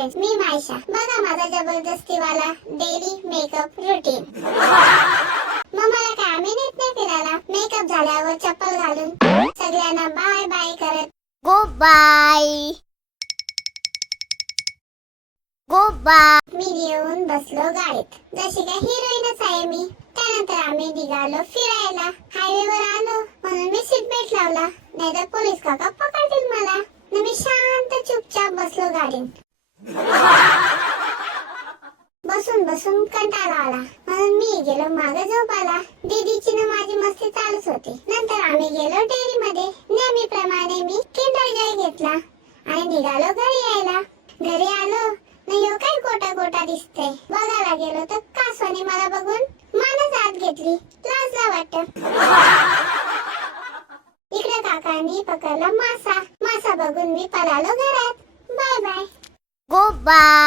Friends, मी मायशा. बघा माझा जबरदस्तीवाला daily makeup routine. मग मला काय आम्ही नेत नाही फिरायला. मेकअप झाल्यावर चप्पल घालून सगळ्यांना बाय बाय करत गो बाय गो बाय मी येऊन बसलो गाडीत. जशी काय हिरोईनच आहे मी. त्यानंतर आम्ही निघालो फिरायला. हायवेवर आलो म्हणून मी सीट बेल्ट लावला, नाहीतर पोलीस काका पकडतील मला. मी शांत चुपचाप बसलो गाडीत. बसून बसून कंटाळा आला म्हणून मी गेलो मागे झोपायला. दीदीची न माझी मस्ती चालूच होती. नंतर आम्ही गेलो डेअरी मध्ये. नेहमीप्रमाणे मी किंडर जॉय घेतला आणि निघालो घरी यायला. घरी आलो नाही काय गोटा गोटा दिसतंय. बघायला गेलो तर कासवाने मला बघून मानच आत घेतली. लाजला वाटत. इकडे काकांनी पकडला मासा. मासा बघून मी पळालो घरात. बाय बाय गो बाय